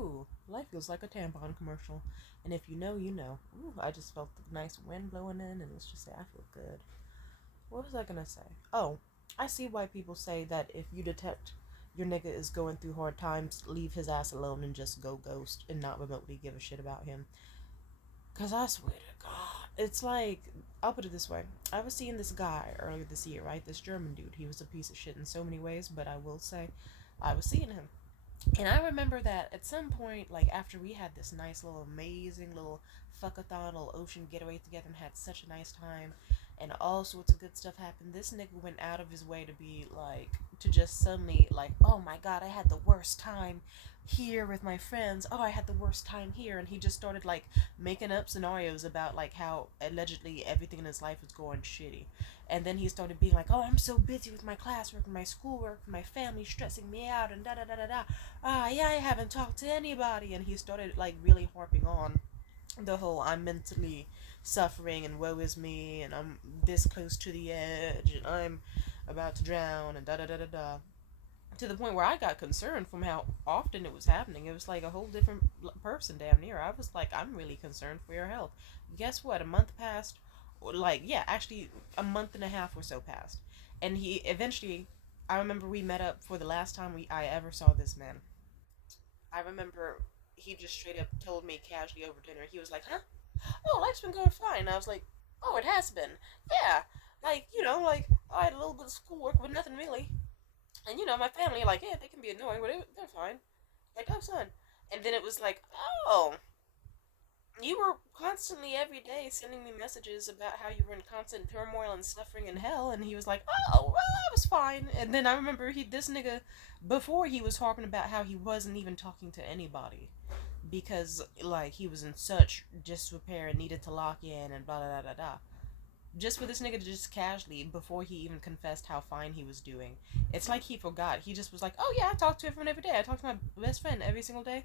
ooh, life feels like a tampon commercial. And if you know, you know. Ooh, I just felt the nice wind blowing in, and let's just say I feel good. What was I gonna say? Oh, I see why people say that if you detect your nigga is going through hard times, leave his ass alone and just go ghost and not remotely give a shit about him. Cause I swear to God, it's like, I'll put it this way. I was seeing this guy earlier this year, right? This German dude. He was a piece of shit in so many ways, but I will say, I was seeing him. And I remember that at some point, like after we had this nice little amazing little fuckathon, little ocean getaway together and had such a nice time, and all sorts of good stuff happened, this nigga went out of his way to be like, to just suddenly, like, oh my god, I had the worst time here with my friends. Oh, I had the worst time here. And he just started like making up scenarios about like how allegedly everything in his life was going shitty. And then he started being like, oh, I'm so busy with my classwork and my schoolwork and my family stressing me out and da da da da da. Yeah, I haven't talked to anybody. And he started like really harping on the whole I'm mentally suffering and woe is me and I'm this close to the edge and I'm about to drown and da da da da da. To the point where I got concerned from how often it was happening. It was like a whole different person damn near. I was like, I'm really concerned for your health. Guess what? A month passed. Like, yeah, actually, a month and a half or so passed. And he eventually, I remember we met up for the last time I ever saw this man. I remember he just straight up told me casually over dinner. He was like, huh? Oh, life's been going fine. I was like, oh, it has been. Yeah. Like, like, I had a little bit of schoolwork, but nothing really. And my family, like, yeah, they can be annoying, but they're fine. Like, oh, son. And then it was like, oh, you were constantly every day sending me messages about how you were in constant turmoil and suffering and hell. And he was like, oh, well, I was fine. And then I remember this nigga, before he was talking about how he wasn't even talking to anybody because, like, he was in such disrepair and needed to lock in and blah, blah, blah, blah, blah. Just for this nigga to just casually, before he even confessed how fine he was doing, it's like he forgot. He just was like, oh yeah, I talk to everyone every day. I talk to my best friend every single day.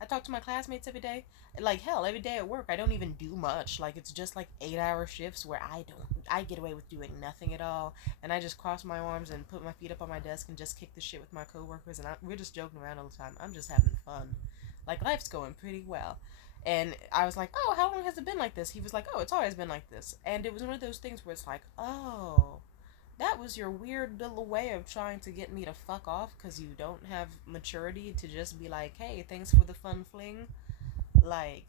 I talk to my classmates every day. Like, hell, every day at work, I don't even do much. Like, it's just like 8-hour shifts where I get away with doing nothing at all. And I just cross my arms and put my feet up on my desk and just kick the shit with my coworkers. And we're just joking around all the time. I'm just having fun. Like, life's going pretty well. And I was like, oh, how long has it been like this? He was like, oh, it's always been like this. And it was one of those things where it's like, oh, that was your weird little way of trying to get me to fuck off because you don't have maturity to just be like, hey, thanks for the fun fling. Like,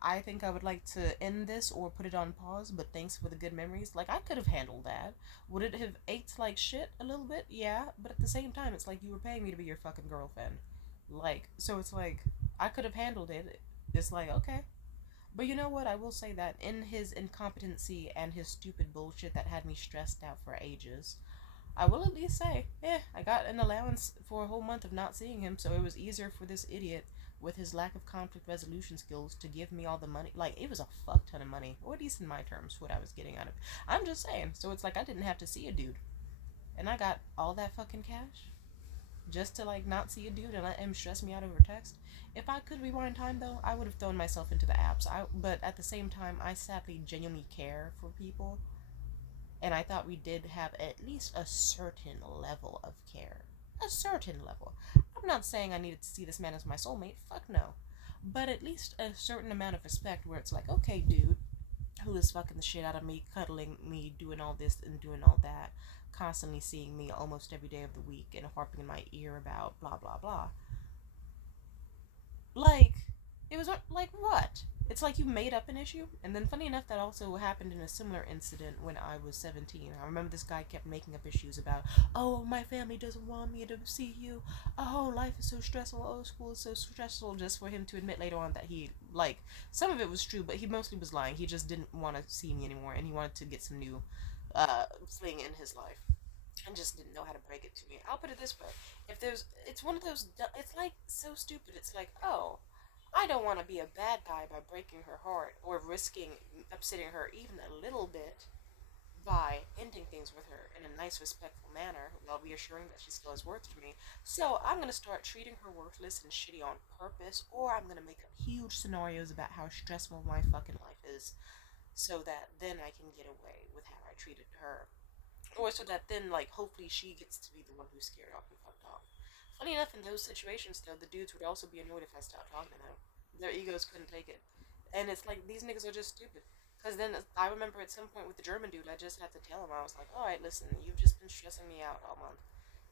I think I would like to end this or put it on pause, but thanks for the good memories. Like, I could have handled that. Would it have ached like shit a little bit? Yeah, but at the same time, it's like you were paying me to be your fucking girlfriend. Like, so it's like, I could have handled it. It's like, okay. But you know what? I will say that in his incompetency and his stupid bullshit that had me stressed out for ages, I will at least say, I got an allowance for a whole month of not seeing him, so it was easier for this idiot with his lack of conflict resolution skills to give me all the money. Like, it was a fuck ton of money, or at least in my terms, what I was getting out of it. I'm just saying. So it's like I didn't have to see a dude, and I got all that fucking cash just to like not see a dude and let him stress me out over text. If I could rewind time though, I would have thrown myself into the apps. But at the same time, I sadly genuinely care for people, and I thought we did have at least a certain level of care. A certain level. I'm not saying I needed to see this man as my soulmate, fuck no. But at least a certain amount of respect where it's like, okay, dude, who is fucking the shit out of me, cuddling me, doing all this and doing all that, constantly seeing me almost every day of the week and harping in my ear about blah blah blah. Like, it was like what? It's like you made up an issue. And then, funny enough, that also happened in a similar incident when I was 17. I remember this guy kept making up issues about, oh, my family doesn't want me to see you. Oh, life is so stressful. Oh, school is so stressful. Just for him to admit later on that he, like, some of it was true, but he mostly was lying. He just didn't want to see me anymore, and he wanted to get some new fling in his life. And just didn't know how to break it to me. I'll put it this way: if there's, it's one of those, it's like so stupid. It's like, oh, I don't want to be a bad guy by breaking her heart or risking upsetting her even a little bit by ending things with her in a nice, respectful manner while reassuring that she still has worth to me. So I'm gonna start treating her worthless and shitty on purpose, or I'm gonna make up huge scenarios about how stressful my fucking life is, so that then I can get away with how I treated her, or so that then, like, hopefully she gets to be the one who's scared off and fucked off. Funny enough, in those situations, though, the dudes would also be annoyed if I stopped talking to them. Their egos couldn't take it. And it's like, these niggas are just stupid. Because then I remember at some point with the German dude, I just had to tell him, I was like, alright, listen, you've just been stressing me out all month.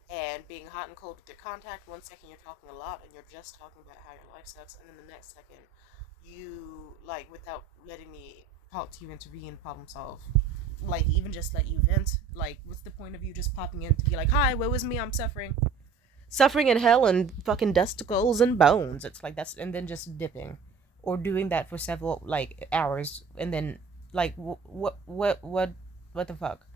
And being hot and cold with your contact, one second you're talking a lot and you're just talking about how your life sucks, and then the next second, you, like, without letting me talk to you, intervene, problem solve. Like, even just let you vent. Like, what's the point of you just popping in to be like, hi, woe is me, I'm suffering? Suffering in hell and fucking dusticles and bones. It's like that's, and then just dipping, or doing that for several like hours, and then like what the fuck?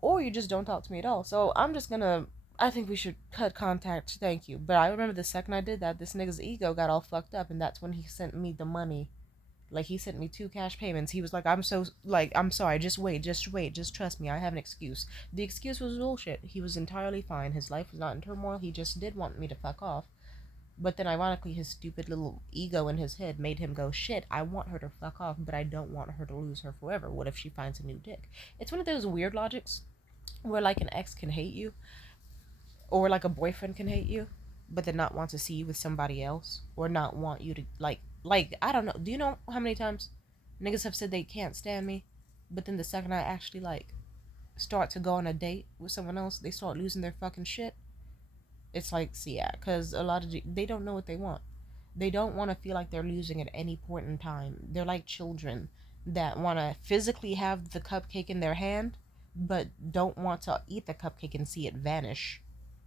Or you just don't talk to me at all. So I'm just gonna. I think we should cut contact. Thank you. But I remember the second I did that, this nigga's ego got all fucked up, and that's when he sent me the money. Like he sent me two cash payments. He was like, "I'm so like I'm sorry. Just wait. Just trust me. I have an excuse." The excuse was bullshit. He was entirely fine. His life was not in turmoil. He just did want me to fuck off. But then, ironically, his stupid little ego in his head made him go, "Shit, I want her to fuck off, but I don't want her to lose her forever. What if she finds a new dick?" It's one of those weird logics where like an ex can hate you, or like a boyfriend can hate you, but then not want to see you with somebody else, or not want you to like I don't know. Do you know how many times niggas have said they can't stand me, but then the second I actually like start to go on a date with someone else, they start losing their fucking shit. It's like, see, yeah, because a lot of they don't know what they want. They don't want to feel like they're losing at any point in time. They're like children that want to physically have the cupcake in their hand, but don't want to eat the cupcake and see it vanish.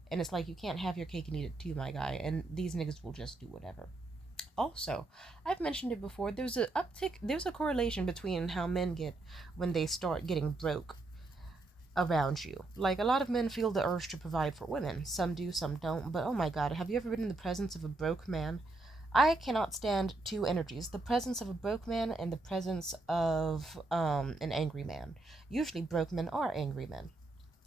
And it's like, you can't have your cake and eat it too, my guy. And these niggas will just do whatever. Also, I've mentioned it before, there's a correlation between how men get when they start getting broke around you. Like, a lot of men feel the urge to provide for women. Some do, some don't. But oh my god, have you ever been in the presence of a broke man? I cannot stand two energies: the presence of a broke man and the presence of an angry man. Usually, broke men are angry men.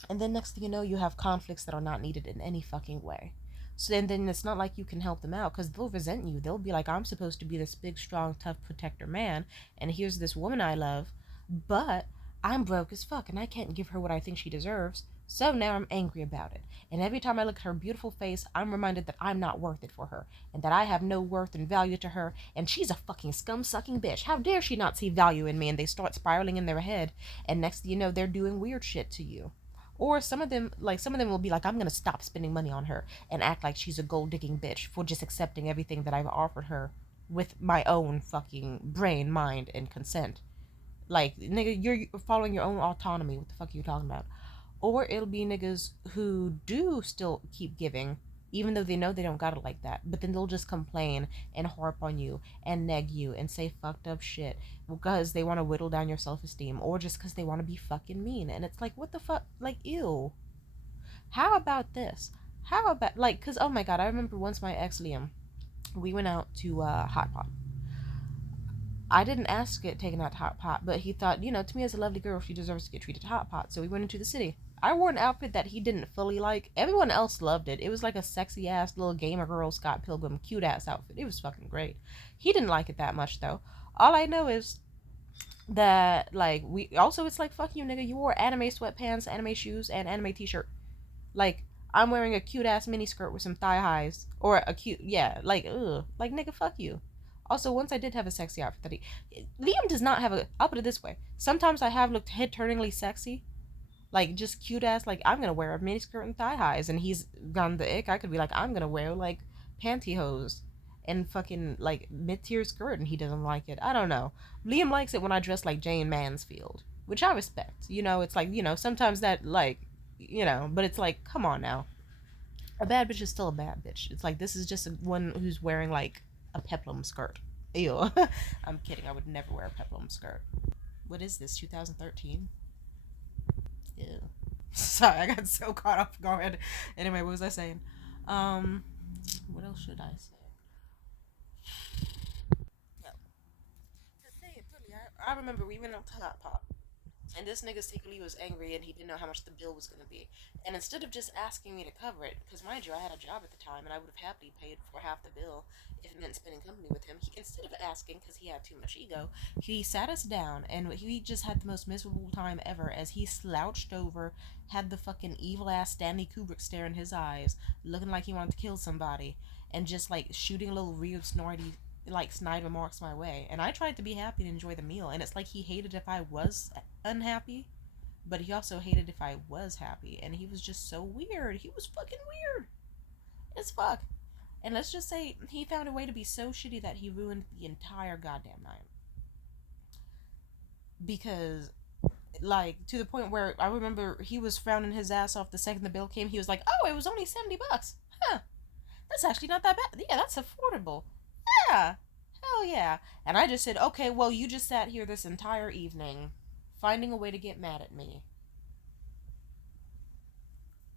And then next thing you know, you have conflicts that are not needed in any fucking way. So then it's not like you can help them out because they'll resent you. They'll be like, I'm supposed to be this big, strong, tough protector man, and here's this woman I love, but I'm broke as fuck and I can't give her what I think she deserves. So now I'm angry about it. And every time I look at her beautiful face, I'm reminded that I'm not worth it for her, and that I have no worth and value to her, and she's a fucking scum sucking bitch. How dare she not see value in me? And they start spiraling in their head, and next thing you know, they're doing weird shit to you. Or some of them will be like, I'm gonna stop spending money on her and act like she's a gold digging bitch for just accepting everything that I've offered her with my own fucking brain, mind, and consent. Like, nigga, you're following your own autonomy. What the fuck are you talking about? Or it'll be niggas who do still keep giving, even though they know they don't got it like that. But then they'll just complain and harp on you and neg you and say fucked up shit because they want to whittle down your self esteem, or just because they want to be fucking mean. And it's like, what the fuck? Like, ew. How about this? How about, like, because oh my god, I remember once my ex Liam, we went out to Hot Pot. I didn't ask to get taken out to Hot Pot, but he thought, to me as a lovely girl, she deserves to get treated to Hot Pot. So we went into the city. I wore an outfit that he didn't fully like. Everyone else loved it. It was like a sexy ass little gamer girl Scott Pilgrim cute ass outfit. It was fucking great. He didn't like it that much though. All I know is that like we also it's like fuck you nigga. You wore anime sweatpants, anime shoes, and anime t-shirt. Like, I'm wearing a cute ass mini skirt with some thigh highs, or a cute, yeah, like, ugh, like, nigga, fuck you. Also, once I did have a sexy outfit that Liam does not have a. I'll put it this way. Sometimes I have looked head turningly sexy, like just cute ass. Like, I'm gonna wear a mini skirt and thigh highs, and he's gone the ick. I could be like, I'm gonna wear like pantyhose and fucking like mid tier skirt, and he doesn't like it. I don't know. Liam likes it when I dress like Jane Mansfield, which I respect. It's like sometimes that like but it's like, come on now. A bad bitch is still a bad bitch. It's like, this is just one who's wearing like a peplum skirt. Ew. I'm kidding. I would never wear a peplum skirt. What is this? 2013? Ew. Sorry, I got so caught off guard. Anyway, what was I saying? Um, what else should I say? No. To say it really, I remember we went out to Hot Pot. And this nigga secretly was angry and he didn't know how much the bill was going to be. And instead of just asking me to cover it, because mind you, I had a job at the time and I would have happily paid for half the bill if it meant spending company with him, instead of asking because he had too much ego, he sat us down and he just had the most miserable time ever as he slouched over, had the fucking evil ass Stanley Kubrick stare in his eyes, looking like he wanted to kill somebody, and just like shooting little weird snorty like snide remarks my way. And I tried to be happy and enjoy the meal, and it's like he hated if I was unhappy, but he also hated if I was happy. And he was just so weird. He was fucking weird as fuck. And let's just say he found a way to be so shitty that he ruined the entire goddamn night. Because, like, to the point where I remember he was frowning his ass off the second the bill came. He was like, "Oh, it was only $70. Huh? That's actually not that bad. Yeah, that's affordable. Yeah, hell yeah." And I just said, "Okay, well, you just sat here this entire evening, finding a way to get mad at me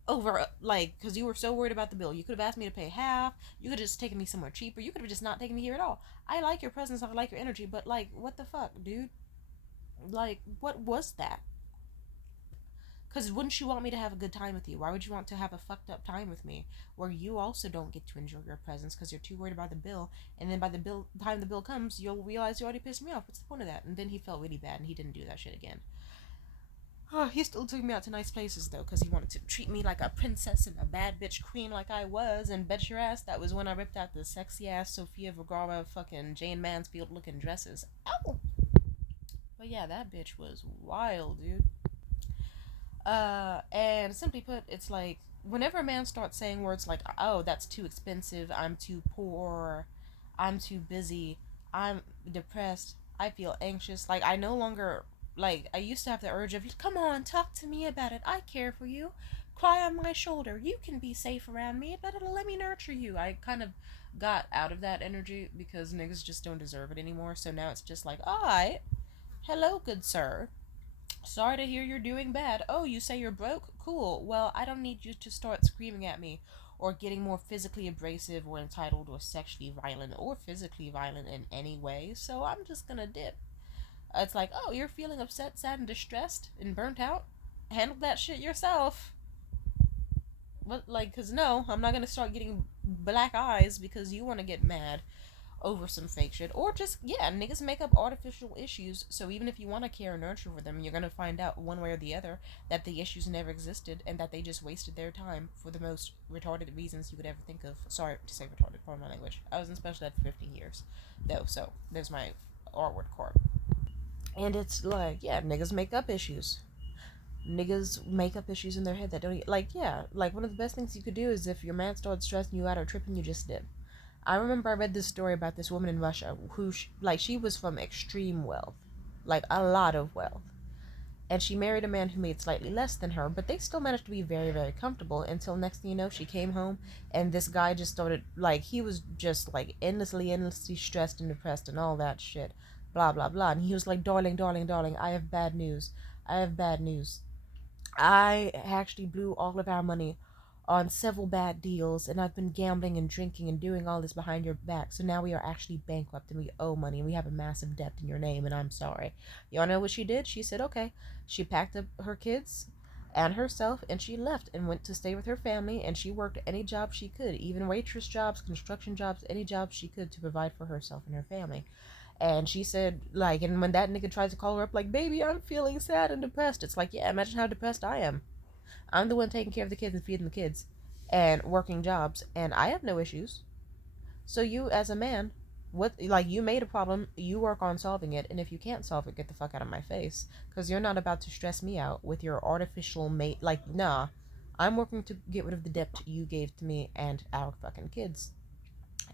over like because you were so worried about the bill. You could have asked me to pay half. You could have just taken me somewhere cheaper. You could have just not taken me here at all. I like your presence. I like your energy, but like, what the fuck, dude? Like, what was that? Because wouldn't you want me to have a good time with you? Why would you want to have a fucked up time with me where you also don't get to enjoy your presence because you're too worried about the bill? And then by the bill time the bill comes, you'll realize you already pissed me off. What's the point of that? And then he felt really bad and he didn't do that shit again. Oh, he still took me out to nice places though, because he wanted to treat me like a princess and a bad bitch queen like I was. And bet your ass that was when I ripped out the sexy ass Sofia Vergara fucking Jane Mansfield looking dresses. Ow! But yeah, that bitch was wild, dude. And simply put, it's like whenever a man starts saying words like, "Oh, that's too expensive. I'm too poor. I'm too busy. I'm depressed. I feel anxious." Like I no longer like I used to have the urge of, "Come on, talk to me about it. I care for you. Cry on my shoulder. You can be safe around me, but it'll let me nurture you." I kind of got out of that energy because niggas just don't deserve it anymore. So now it's just like, "All right, hello, good sir. Sorry to hear you're doing bad. Oh, you say you're broke? Cool. Well, I don't need you to start screaming at me or getting more physically abrasive or entitled or sexually violent or physically violent in any way, so I'm just gonna dip." It's like, "Oh, you're feeling upset, sad, and distressed and burnt out? Handle that shit yourself." What, like, cause no, I'm not gonna start getting black eyes because you wanna get mad over some fake shit. Or just, yeah, niggas make up artificial issues, so even if you want to care and nurture for them, you're gonna find out one way or the other that the issues never existed and that they just wasted their time for the most retarded reasons you could ever think of. Sorry to say retarded, pardon my language. I was in special ed for 15 years, though, so there's my R word card. And it's like, yeah, niggas make up issues. Niggas make up issues in their head that don't, like, yeah, like, one of the best things you could do is if your man started stressing you out or tripping, you just did. I remember I read this story about this woman in Russia who, she was from extreme wealth, like a lot of wealth. And she married a man who made slightly less than her, but they still managed to be very, very comfortable until next thing you know, she came home and this guy just started, like, he was just, like, endlessly stressed and depressed and all that shit. Blah, blah, blah. And he was like, "Darling, darling, darling, I have bad news. I have bad news. I actually blew all of our money on several bad deals, and I've been gambling and drinking and doing all this behind your back. So now we are actually bankrupt and we owe money and we have a massive debt in your name, and I'm sorry." You all know what she did? She said, okay. She packed up her kids and herself and she left and went to stay with her family, and she worked any job she could, even waitress jobs, construction jobs, any job she could to provide for herself and her family. And she said, like, and when that nigga tries to call her up, like, "Baby, I'm feeling sad and depressed," it's like, yeah, imagine how depressed I am. I'm the one taking care of the kids and feeding the kids and working jobs, and I have no issues. So you, as a man, what, like, you made a problem, you work on solving it, and if you can't solve it, get the fuck out of my face, because you're not about to stress me out with your artificial mate. Like, nah, I'm working to get rid of the debt you gave to me and our fucking kids,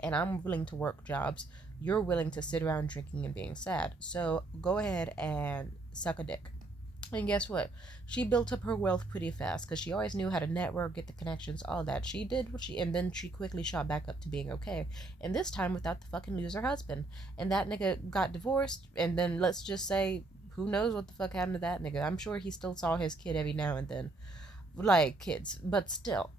and I'm willing to work jobs. You're willing to sit around drinking and being sad, so go ahead and suck a dick. And guess what? She built up her wealth pretty fast because she always knew how to network, get the connections, all that. She did what she, and then she quickly shot back up to being okay. And this time without the fucking loser husband. And that nigga got divorced, and then let's just say, who knows what the fuck happened to that nigga? I'm sure he still saw his kid every now and then. Like, kids. But still.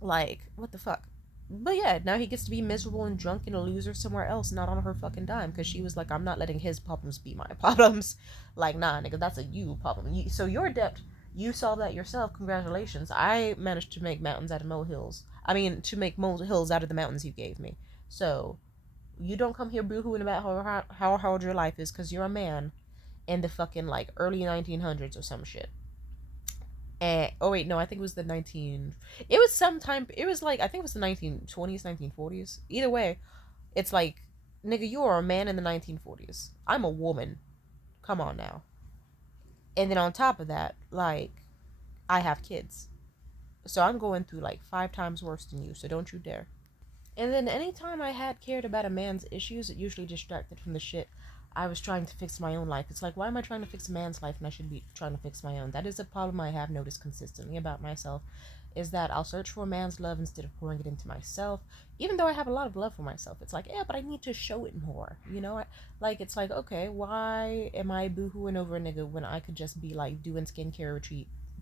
Like, what the fuck? But yeah, now he gets to be miserable and drunk and a loser somewhere else, not on her fucking dime, because she was like, I'm not letting his problems be my problems. Like, nah, nigga, that's a you problem. So your debt, you solved that yourself. Congratulations. I managed to make mountains out of molehills. I mean, to make molehills out of the mountains you gave me. So you don't come here boohooing about how hard your life is, because you're a man in the fucking like early 1900s or some shit. And oh wait, no, I think it was the 19. It was sometime. It was like I think it was the 1920s, 1940s. Either way, it's like, nigga, you are a man in the 1940s. I'm a woman. Come on now. And then on top of that, like, I have kids, so I'm going through like 5 times worse than you. So don't you dare. And then anytime I had cared about a man's issues, it usually distracted from the shit I was trying to fix my own life. It's like, why am I trying to fix a man's life and I should be trying to fix my own? That is a problem I have noticed consistently about myself, is that I'll search for a man's love instead of pouring it into myself. Even though I have a lot of love for myself, it's like, yeah, but I need to show it more. You know, like, it's like, okay, why am I boohooing over a nigga when I could just be like doing skincare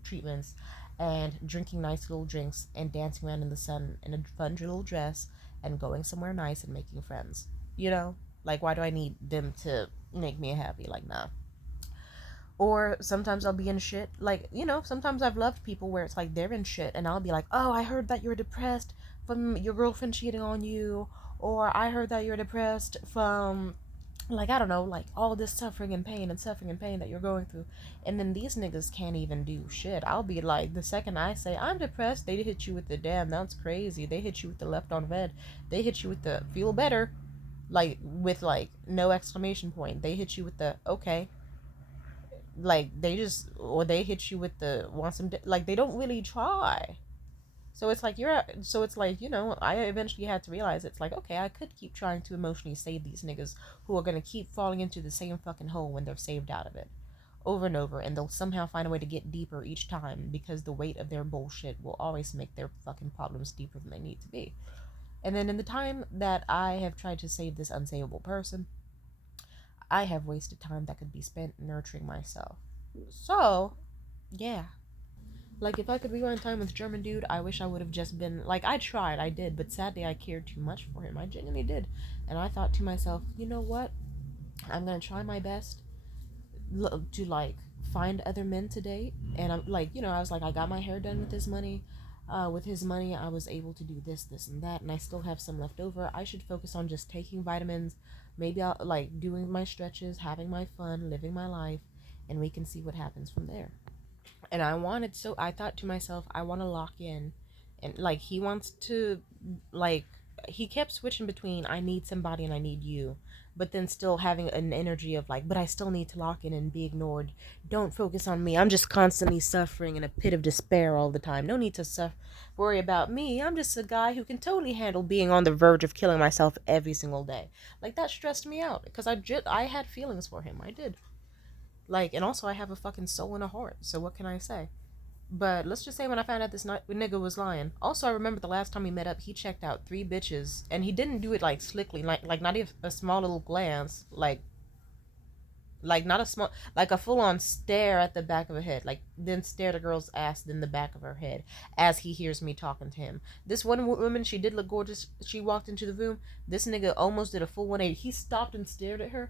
treatments and drinking nice little drinks and dancing around in the sun in a fun little dress and going somewhere nice and making friends? You know, like, why do I need them to make me happy? Like, nah. Or sometimes I'll be in shit. Like, sometimes I've loved people where it's like they're in shit and I'll be like, oh, I heard that you're depressed from your girlfriend cheating on you. Or I heard that you're depressed from, like, I don't know, like all this suffering and pain that you're going through. And then these niggas can't even do shit. I'll be like, the second I say I'm depressed, they hit you with the damn, that's crazy. They hit you with the left on red. They hit you with the feel better, like with like no exclamation point. They hit you with the okay. Like they just, or they hit you with the want some like they don't really try. So it's like I eventually had to realize it's like, okay, I could keep trying to emotionally save these niggas who are gonna keep falling into the same fucking hole when they're saved out of it over and over, and they'll somehow find a way to get deeper each time because the weight of their bullshit will always make their fucking problems deeper than they need to be. And then in the time that I have tried to save this unsavable person, I have wasted time that could be spent nurturing myself. So, yeah. Like, if I could rewind time with German dude, I wish I would have just been like, I tried, I did, but sadly I cared too much for him. I genuinely did. And I thought to myself, you know what? I'm gonna try my best to like find other men to date. And I'm like, I was like, I got my hair done with his money. With his money, I was able to do this, this, and that, and I still have some left over. I should focus on just taking vitamins. Maybe I'll like doing my stretches, having my fun, living my life, and we can see what happens from there. And I thought to myself, I want to lock in. And like, he wants to, like, he kept switching between I need somebody and I need you, but then still having an energy of like, but I still need to lock in and be ignored. Don't focus on me. I'm just constantly suffering in a pit of despair all the time. No need to worry about me. I'm just a guy who can totally handle being on the verge of killing myself every single day. Like, that stressed me out because I had feelings for him. I did. Like, and also I have a fucking soul and a heart. So what can I say? But let's just say when I found out this nigga was lying. Also, I remember the last time we met up, he checked out 3 bitches, and he didn't do it like slickly, like not even a small little glance, like not a small, like a full on stare at the back of her head, like then stare at a girl's ass, then the back of her head, as he hears me talking to him. This one woman, she did look gorgeous. She walked into the room. This nigga almost did a full 180. He stopped and stared at her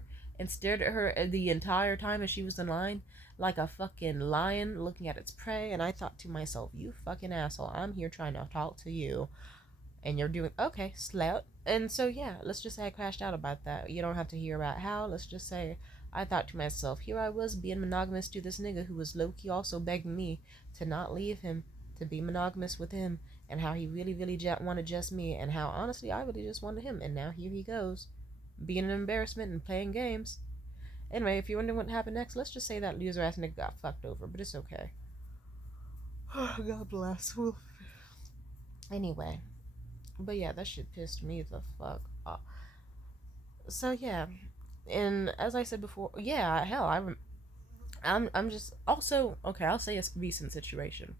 the entire time as she was in line, like a fucking lion looking at its prey. And I thought to myself, you fucking asshole, I'm here trying to talk to you, and you're doing okay, slut. And so yeah, let's just say I crashed out about that. You don't have to hear about how. Let's just say I thought to myself, here I was being monogamous to this nigga who was low-key also begging me to not leave him, to be monogamous with him, and how he really, really wanted just me, and how honestly I really just wanted him. And now here he goes, being an embarrassment and playing games. Anyway, if you're wondering what happened next, let's just say that loser ass nigga got fucked over, but it's okay. God bless. Anyway, but yeah, that shit pissed me the fuck off. So yeah, and as I said before, yeah, hell, I'm just also okay. I'll say a recent situation.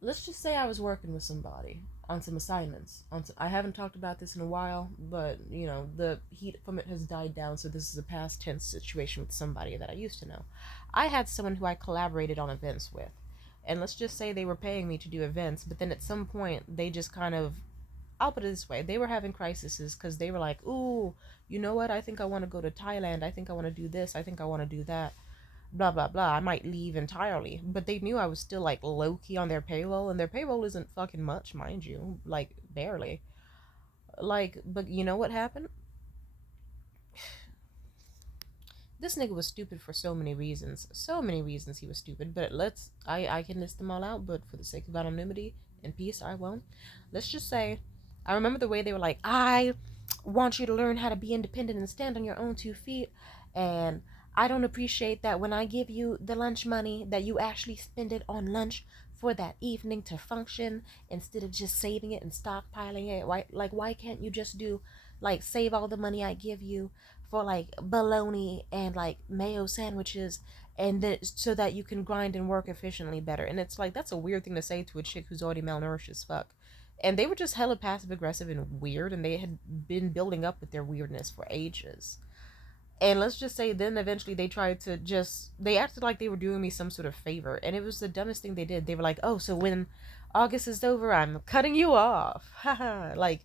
Let's just say I was working with somebody on some assignments. I haven't talked about this in a while, but the heat from it has died down, so this is a past tense situation with somebody that I used to know. I had someone who I collaborated on events with, and let's just say they were paying me to do events, but then at some point they just kind of I'll put it this way: they were having crises because they were like, "Ooh, you know what? I think I want to go to Thailand. I think I want to do this. I think I want to do that." Blah blah blah. I might leave entirely, but they knew I was still like low key on their payroll, and their payroll isn't fucking much, mind you, like barely. Like, but you know what happened? This nigga was stupid for so many reasons. So many reasons he was stupid. But I can list them all out, but for the sake of anonymity and peace, I won't. Let's just say, I remember the way they were like, I want you to learn how to be independent and stand on your own 2 feet. And I don't appreciate that when I give you the lunch money, that you actually spend it on lunch for that evening to function instead of just saving it and stockpiling it. Why can't you just do, like, save all the money I give you for like bologna and like mayo sandwiches, and then so that you can grind and work efficiently better. And it's like, that's a weird thing to say to a chick who's already malnourished as fuck. And they were just hella passive aggressive and weird, and they had been building up with their weirdness for ages. And let's just say then eventually they tried to just, they acted like they were doing me some sort of favor, and it was the dumbest thing they did. They were like, "Oh, so when August is over, I'm cutting you off." Haha. Like,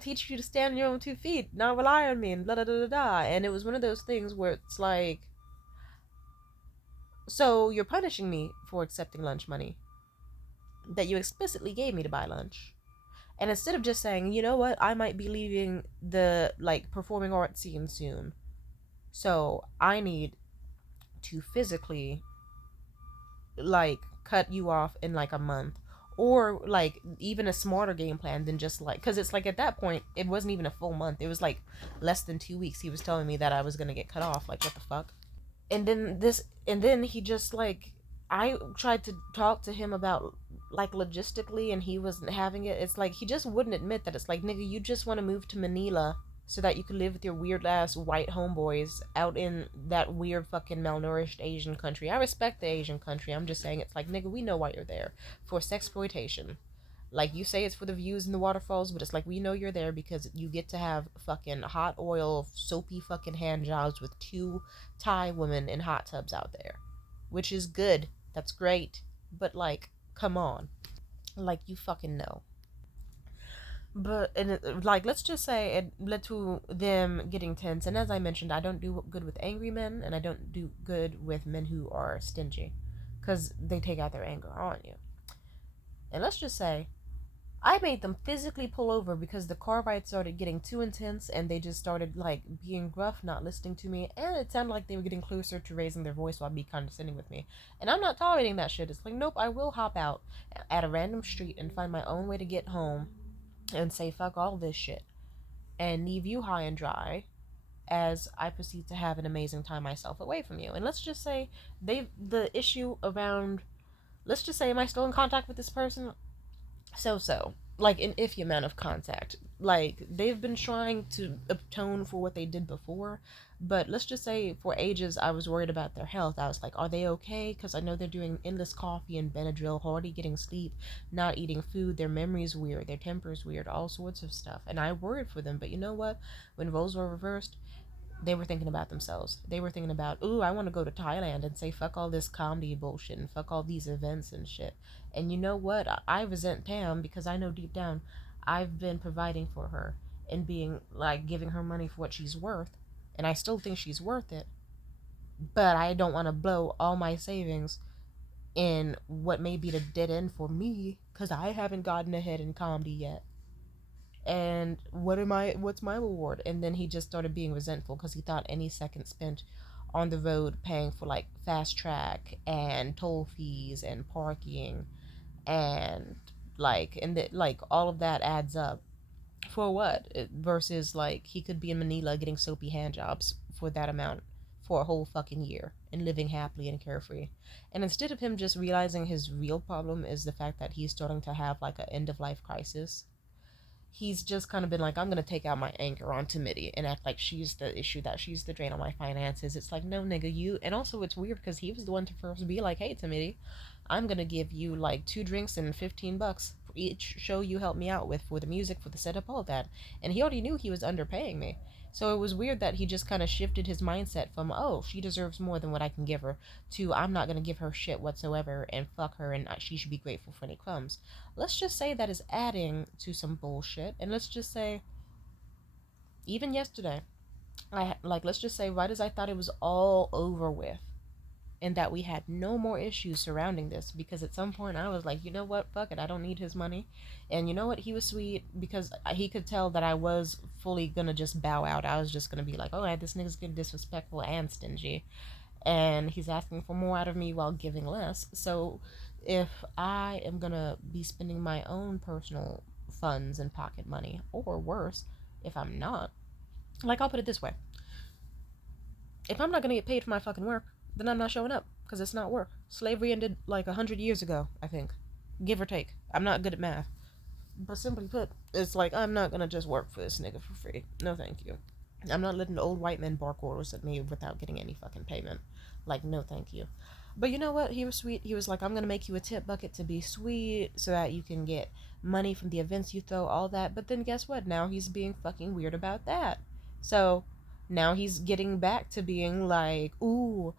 teach you to stand on your own 2 feet, not rely on me, and blah blah blah blah. And it was one of those things where it's like, so you're punishing me for accepting lunch money that you explicitly gave me to buy lunch. And instead of just saying, you know what, I might be leaving the like performing arts scene soon, so I need to physically like cut you off in like a month, or like even a smarter game plan than just like, because it's like at that point it wasn't even a full month, it was like less than 2 weeks he was telling me that I was gonna get cut off. Like, what the fuck? And then he just like, I tried to talk to him about like logistically, and he wasn't having it. It's like he just wouldn't admit that. It's like, nigga, you just want to move to Manila so that you could live with your weird ass white homeboys out in that weird fucking malnourished Asian country. I respect the Asian country. I'm just saying, it's like, nigga, we know why you're there. For sexploitation. Like, you say it's for the views and the waterfalls, but it's like, we know you're there because you get to have fucking hot oil, soapy fucking hand jobs with 2 Thai women in hot tubs out there. Which is good. That's great. But, like, come on. Like, you fucking know. But, and it, like, let's just say it led to them getting tense. And as I mentioned, I don't do good with angry men, and I don't do good with men who are stingy, because they take out their anger on you. And let's just say, I made them physically pull over because the car ride started getting too intense, and they just started like being gruff, not listening to me, and it sounded like they were getting closer to raising their voice while being condescending with me. And I'm not tolerating that shit. It's like, nope, I will hop out at a random street and find my own way to get home and say fuck all this shit and leave you high and dry as I proceed to have an amazing time myself away from you. And let's just say the issue around, let's just say, am I still in contact with this person? So like an iffy amount of contact. Like, they've been trying to atone for what they did before, but let's just say for ages I was worried about their health. I was like, are they okay? Because I know they're doing endless coffee and Benadryl, hardly getting sleep, not eating food, their memory's weird, their temper's weird, all sorts of stuff, and I worried for them. But you know what, when roles were reversed, they were thinking about themselves. They were thinking about, ooh, I want to go to Thailand and say fuck all this comedy bullshit and fuck all these events and shit. And you know what? I resent Pam because I know deep down I've been providing for her and being like giving her money for what she's worth. And I still think she's worth it. But I don't want to blow all my savings in what may be the dead end for me because I haven't gotten ahead in comedy yet. And what's my reward? And then he just started being resentful because he thought any second spent on the road paying for like fast track and toll fees and parking and like all of that adds up for what? Versus like he could be in Manila getting soapy hand jobs for that amount for a whole fucking year and living happily and carefree. And instead of him just realizing his real problem is the fact that he's starting to have like an end of life crisis, he's just kind of been like, I'm gonna take out my anger on Timidity and act like she's the issue, that she's the drain on my finances. It's like, no, nigga, you. And also, it's weird because he was the one to first be like, hey, Timidity, I'm gonna give you like 2 drinks and $15 each show you helped me out with, for the music, for the setup, all that. And he already knew he was underpaying me. So it was weird that he just kind of shifted his mindset from, oh, she deserves more than what I can give her, to, I'm not going to give her shit whatsoever and fuck her and she should be grateful for any crumbs. Let's just say that is adding to some bullshit. And let's just say, even yesterday, let's just say, right as I thought it was all over with, and that we had no more issues surrounding this, because at some point I was like, you know what, fuck it, I don't need his money. And you know what, he was sweet, because he could tell that I was fully gonna just bow out. I was just gonna be like, oh, this nigga's getting disrespectful and stingy, and he's asking for more out of me while giving less. So if I am gonna be spending my own personal funds and pocket money, or worse, if I'm not, like, I'll put it this way: if I'm not gonna get paid for my fucking work, then I'm not showing up, because it's not work. Slavery ended like 100 years ago, I think, give or take. I'm not good at math, but simply put, it's like, I'm not gonna just work for this nigga for free. No, thank you. I'm not letting the old white men bark orders at me without getting any fucking payment. Like, no, thank you. But you know what? He was sweet. He was like, I'm gonna make you a tip bucket to be sweet, so that you can get money from the events you throw, all that. But then guess what? Now he's being fucking weird about that. So now he's getting back to being like, ooh,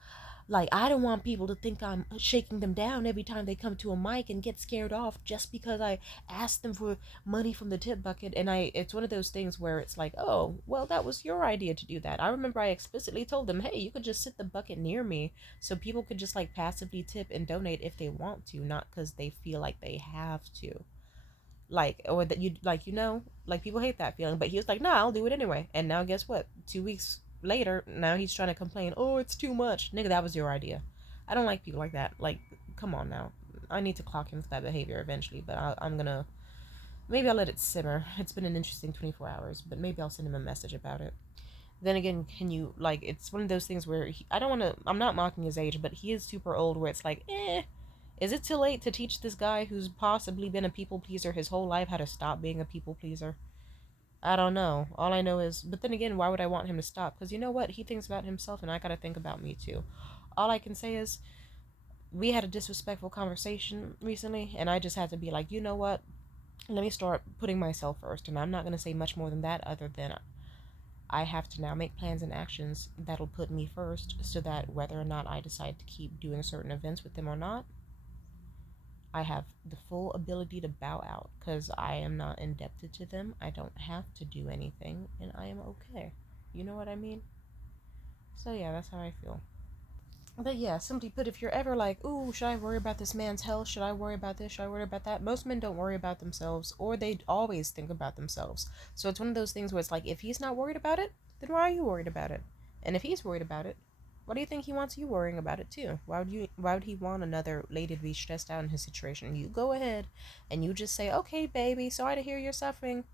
like, I don't want people to think I'm shaking them down every time they come to a mic and get scared off just because I asked them for money from the tip bucket. And it's one of those things where it's like, oh, well, that was your idea to do that. I remember I explicitly told them, hey, you could just sit the bucket near me so people could just like passively tip and donate if they want to, not because they feel like they have to. Like, or that you, like, like, people hate that feeling. But he was like, nah, I'll do it anyway. And now guess what? 2 weeks later, now he's trying to complain, oh, it's too much. Nigga, that was your idea. I don't like people like that. Like, come on now. I need to clock into that behavior eventually, but I'm gonna, maybe I'll let it simmer. It's been an interesting 24 hours, but maybe I'll send him a message about it. Then again, can you, like, it's one of those things where I don't want to, I'm not mocking his age, but he is super old, where it's like, is it too late to teach this guy who's possibly been a people pleaser his whole life how to stop being a people pleaser? I don't know. All I know is, but then again, why would I want him to stop? Because you know what? He thinks about himself, and I gotta think about me too. All I can say is, we had a disrespectful conversation recently, and I just had to be like, you know what? Let me start putting myself first. And I'm not gonna say much more than that, other than I have to now make plans and actions that'll put me first, so that whether or not I decide to keep doing certain events with them or not, I have the full ability to bow out, because I am not indebted to them. I don't have to do anything, and I am okay. You know what I mean? So yeah, that's how I feel. But yeah, simply put, if you're ever like, ooh, should I worry about this man's health? Should I worry about this? Should I worry about that? Most men don't worry about themselves, or they always think about themselves. So it's one of those things where it's like, if he's not worried about it, then why are you worried about it? And if he's worried about it, what do you think he wants you worrying about it too? Why would he want another lady to be stressed out in his situation? You go ahead and you just say, okay, baby, sorry to hear you're suffering.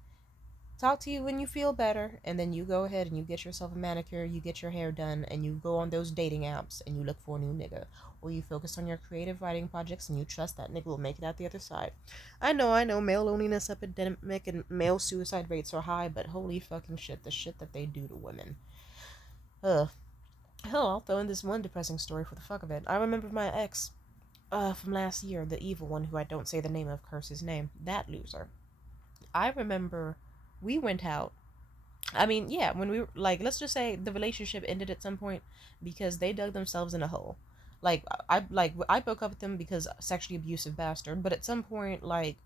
Talk to you when you feel better. And then you go ahead and you get yourself a manicure, you get your hair done, and you go on those dating apps and you look for a new nigga. Or you focus on your creative writing projects and you trust that nigga will make it out the other side. I know, male loneliness epidemic and male suicide rates are high, but holy fucking shit, the shit that they do to women. Ugh. Hell, I'll throw in this one depressing story for the fuck of it. I remember my ex, from last year, the evil one who I don't say the name of, curse his name, that loser. I remember we went out. I mean, yeah, when we were, like, let's just say the relationship ended at some point because they dug themselves in a hole. I broke up with them because sexually abusive bastard, but at some point, like,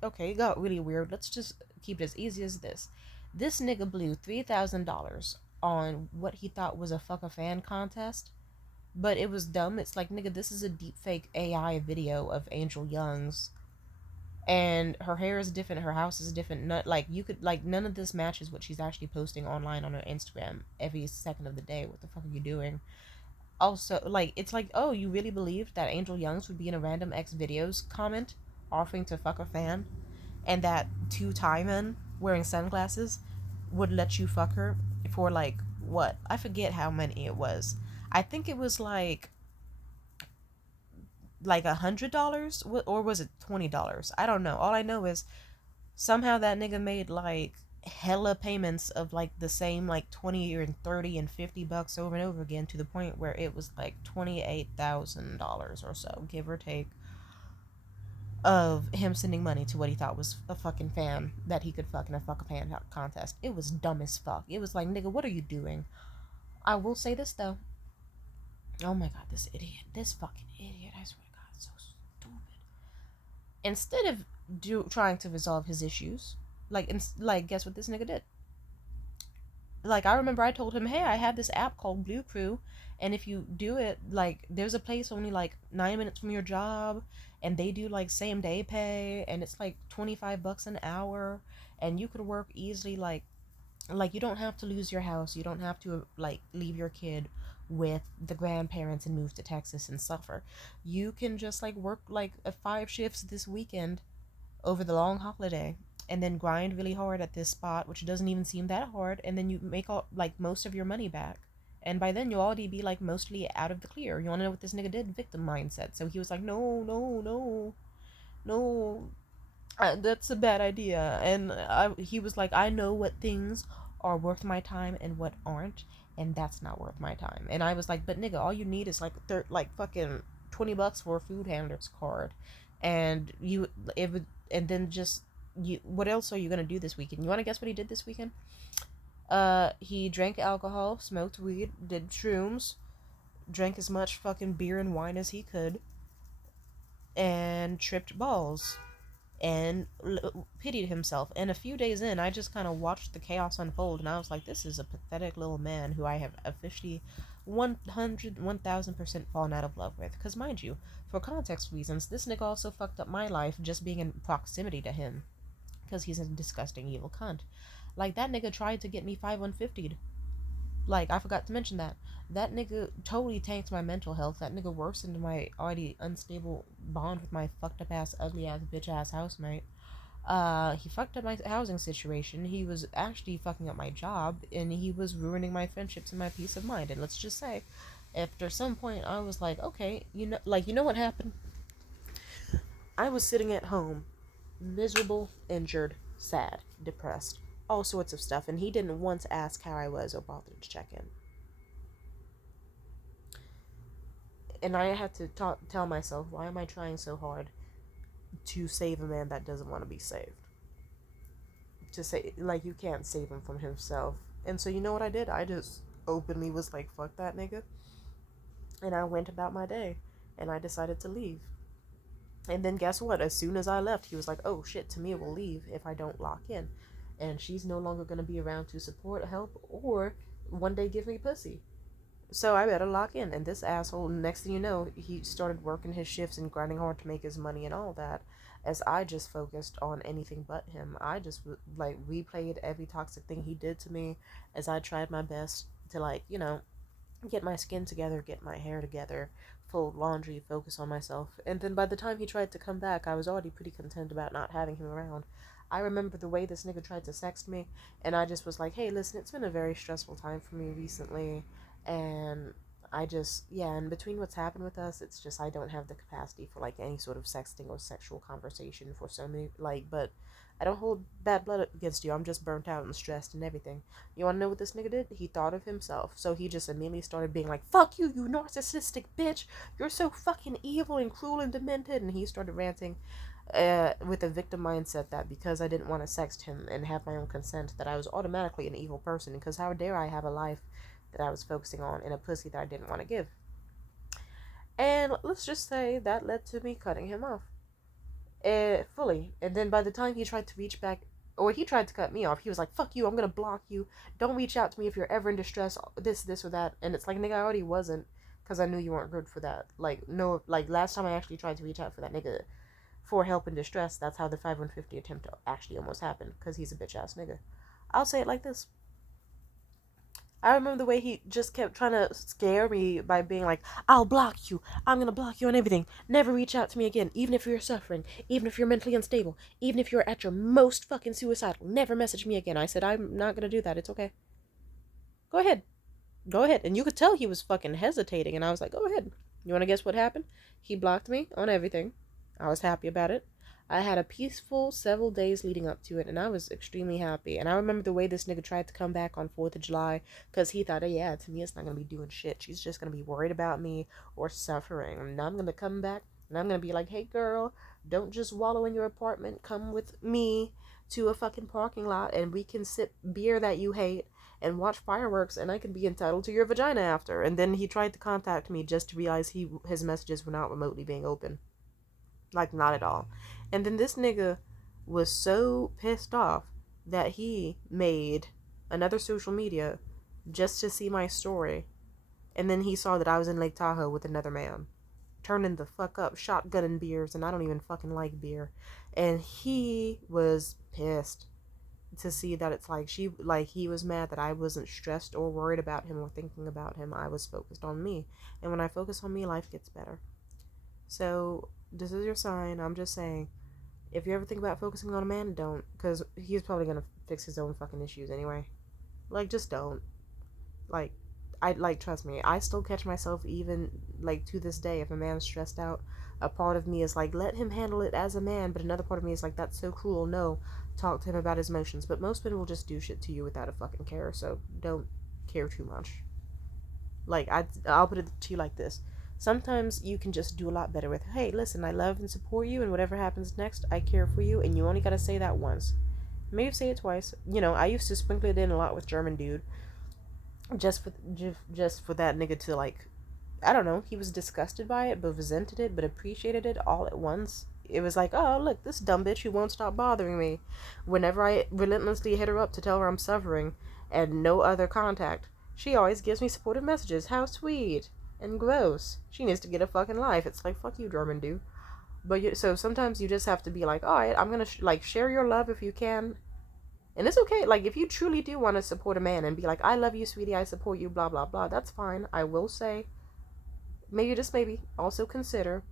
okay, it got really weird. Let's just keep it as easy as this. This nigga blew $3,000 on what he thought was a fuck a fan contest, but it was dumb. It's like, nigga, this is a deep fake AI video of Angel Young's, and her hair is different, her house is different. Like, you could, like, none of this matches what she's actually posting online on her Instagram every second of the day. What the fuck are you doing? Also, like, it's like, oh, you really believed that Angel Young's would be in a random X videos comment offering to fuck a fan, and that two Thai men wearing sunglasses would let you fuck her for, like, what? I forget how many it was. I think it was like $100, or was it $20? I don't know. All I know is somehow that nigga made like hella payments of like the same like 20 or 30 and $50 over and over again, to the point where it was like $28,000 or so, give or take. of him sending money to what he thought was a fucking fan that he could fuck in a fuck a fan contest. It was dumb as fuck. It was like, nigga, what are you doing? I will say this though. Oh my god, this idiot. This fucking idiot. I swear to God, so stupid. Instead of trying to resolve his issues, like guess what this nigga did? Like, I remember I told him, hey, I have this app called Blue Crew, and if you do it, like, there's a place only like 9 minutes from your job, and they do like same day pay, and it's like $25 an hour, and you could work easily, like you don't have to lose your house, you don't have to like leave your kid with the grandparents and move to Texas and suffer. You can just like work like 5 shifts this weekend over the long holiday, and then grind really hard at this spot, which doesn't even seem that hard, and then you make all like most of your money back. And by then you'll already be like mostly out of the clear. You wanna know what this nigga did? Victim mindset. So he was like, no, no, no, no, that's a bad idea. And he was like, I know what things are worth my time and what aren't, and that's not worth my time. And I was like, but nigga, all you need is like fucking $20 for a food handler's card, and and then just you. What else are you gonna do this weekend? You want to guess what he did this weekend? He drank alcohol, smoked weed, did shrooms, drank as much fucking beer and wine as he could, and tripped balls and pitied himself. And a few days in, I just kind of watched the chaos unfold, and I was like, this is a pathetic little man who I have officially 1000% fallen out of love with. Because, mind you, for context reasons, this nigga also fucked up my life just being in proximity to him. Because he's a disgusting, evil cunt. Like, that nigga tried to get me 5150'd. Like, I forgot to mention that. That nigga totally tanked my mental health. That nigga worsened my already unstable bond with my fucked up ass, ugly ass, bitch ass housemate. He fucked up my housing situation. He was actually fucking up my job, and he was ruining my friendships and my peace of mind. And let's just say, after some point, I was like, okay, you know what happened? I was sitting at home, miserable, injured, sad, depressed, all sorts of stuff, and he didn't once ask how I was or bother to check in. And I had to tell myself, why am I trying so hard to save a man that doesn't want to be saved? To say, like, you can't save him from himself. And so, you know what I did? I just openly was like, fuck that nigga. And I went about my day. And I decided to leave. And then guess what? As soon as I left, he was like, oh shit, Tamia will leave if I don't lock in. And she's no longer going to be around to support, help, or one day give me pussy. So I better lock in. And this asshole, next thing you know, he started working his shifts and grinding hard to make his money and all that. As I just focused on anything but him. I just like replayed every toxic thing he did to me, as I tried my best to, like, get my skin together, get my hair together, fold laundry, focus on myself. And then by the time he tried to come back, I was already pretty content about not having him around. I remember the way this nigga tried to sext me, and I just was like, hey, listen, it's been a very stressful time for me recently, and I just, yeah, and between what's happened with us, it's just I don't have the capacity for, like, any sort of sexting or sexual conversation for so many, like, but I don't hold bad blood against you. I'm just burnt out and stressed and everything. You want to know what this nigga did? He thought of himself. So he just immediately started being like, fuck you, you narcissistic bitch. You're so fucking evil and cruel and demented. And he started ranting with a victim mindset that because I didn't want to sext him and have my own consent, that I was automatically an evil person. Because how dare I have a life that I was focusing on in a pussy that I didn't want to give. And let's just say that led to me cutting him off. Fully. And then by the time he tried to reach back, or he tried to cut me off, he was like, fuck you, I'm gonna block you. Don't reach out to me if you're ever in distress, this, or that. And it's like, nigga, I already wasn't, because I knew you weren't good for that. Like, no, like, last time I actually tried to reach out for that nigga for help in distress, that's how the 5150 attempt actually almost happened, because he's a bitch ass nigga. I'll say it like this. I remember the way he just kept trying to scare me by being like, I'll block you. I'm going to block you on everything. Never reach out to me again, even if you're suffering, even if you're mentally unstable, even if you're at your most fucking suicidal. Never message me again. I said, I'm not going to do that. It's okay. Go ahead. Go ahead. And you could tell he was fucking hesitating, and I was like, go ahead. You want to guess what happened? He blocked me on everything. I was happy about it. I had a peaceful several days leading up to it, and I was extremely happy. And I remember the way this nigga tried to come back on 4th of July, because he thought, oh, yeah, Tamia's not going to be doing shit. She's just going to be worried about me or suffering. And I'm going to come back, and I'm going to be like, hey, girl, Don't just wallow in your apartment. Come with me to a fucking parking lot and we can sip beer that you hate and watch fireworks and I can be entitled to your vagina after. And then he tried to contact me just to realize his messages were not remotely being open. Like, not at all. And then this nigga was so pissed off that he made another social media just to see my story. And then he saw that I was in Lake Tahoe with another man. Turning the fuck up, shotgunning beers, and I don't even fucking like beer. And he was pissed to see that it's like he was mad that I wasn't stressed or worried about him or thinking about him. I was focused on me. And when I focus on me, life gets better. So this is your sign. I'm just saying, if you ever think about focusing on a man, don't, because he's probably gonna fix his own fucking issues anyway. Like, just don't. Like, trust me, I still catch myself even like to this day. If a man's stressed out, a part of me is like, let him handle it as a man, but another part of me is like, that's so cruel. No, talk to him about his emotions. But most men will just do shit to you without a fucking care, so don't care too much. Like, I'll put it to you like this. Sometimes you can just do a lot better with, hey, listen, I love and support you, and whatever happens next, I care for you, and you only gotta say that once. Maybe say it twice. You know, I used to sprinkle it in a lot with German dude, just for that nigga to, like, I don't know, he was disgusted by it, but resented it, but appreciated it all at once. It was like, oh, look, this dumb bitch who won't stop bothering me. Whenever I relentlessly hit her up to tell her I'm suffering and no other contact, she always gives me supportive messages. How sweet and gross. She needs to get a fucking life. It's like, fuck you, German dude. But so sometimes you just have to be like, all right, I'm gonna share your love if you can, and it's okay. Like, if you truly do want to support a man and be like, I love you, sweetie, I support you, blah blah blah, that's fine. I will say, maybe, just maybe, also consider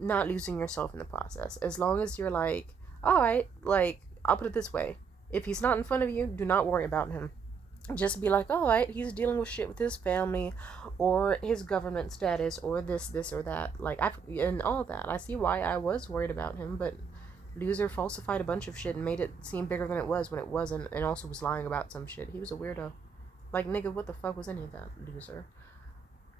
not losing yourself in the process. As long as you're like, all right, like, I'll put it this way: if he's not in front of you, do not worry about him. Just be like, all right, he's dealing with shit with his family or his government status or this or that. Like, and all that. I see why I was worried about him, but loser falsified a bunch of shit and made it seem bigger than it was when it wasn't, and also was lying about some shit. He was a weirdo. Like, nigga, what the fuck was any of that, loser?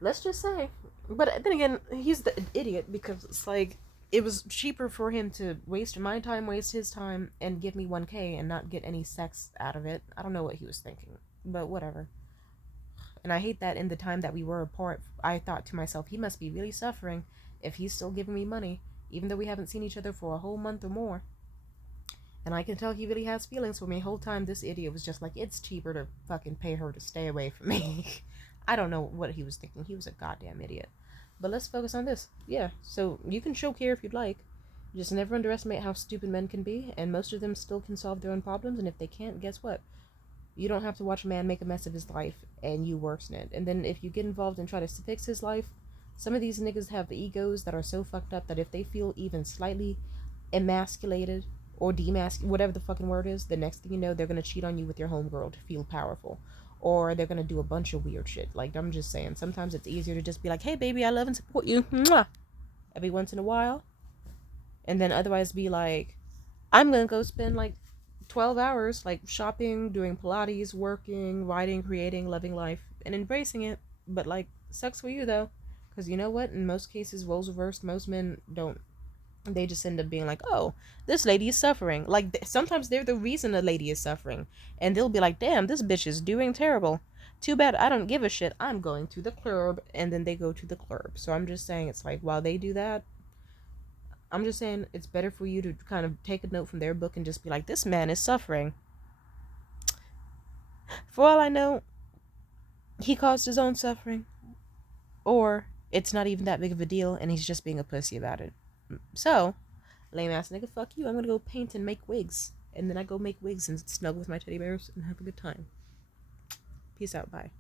Let's just say. But then again, he's the idiot, because it's like, it was cheaper for him to waste my time, waste his time, and give me 1K and not get any sex out of it. I don't know what he was thinking, but whatever. And I hate that in the time that we were apart, I thought to myself, he must be really suffering if he's still giving me money, even though we haven't seen each other for a whole month or more. And I can tell he really has feelings for me. The whole time this idiot was just like, it's cheaper to fucking pay her to stay away from me. I don't know what he was thinking. He was a goddamn idiot. But let's focus on this. Yeah, so you can show care if you'd like. Just never underestimate how stupid men can be, and most of them still can solve their own problems, and if they can't, guess what? You don't have to watch a man make a mess of his life and you worsen it. And then if you get involved and try to fix his life, some of these niggas have egos that are so fucked up that if they feel even slightly emasculated or whatever the fucking word is, the next thing you know, they're gonna cheat on you with your homegirl to feel powerful. Or they're gonna do a bunch of weird shit. Like, I'm just saying, sometimes it's easier to just be like, hey baby, I love and support you, mwah, every once in a while. And then otherwise be like, I'm gonna go spend like 12 hours like shopping, doing Pilates, working, writing, creating, loving life, and embracing it. But like, sucks for you though. Because you know what? In most cases, roles reversed, most men don't. They just end up being like, oh, this lady is suffering. Like, sometimes they're the reason a lady is suffering. And they'll be like, damn, this bitch is doing terrible. Too bad I don't give a shit. I'm going to the club. And then they go to the club. So I'm just saying, it's like, while they do that, I'm just saying it's better for you to kind of take a note from their book and just be like, this man is suffering. For all I know, he caused his own suffering. Or it's not even that big of a deal and he's just being a pussy about it. So, lame ass nigga, fuck you. I'm gonna go paint and make wigs. And then I go make wigs and snuggle with my teddy bears and have a good time. Peace out, bye.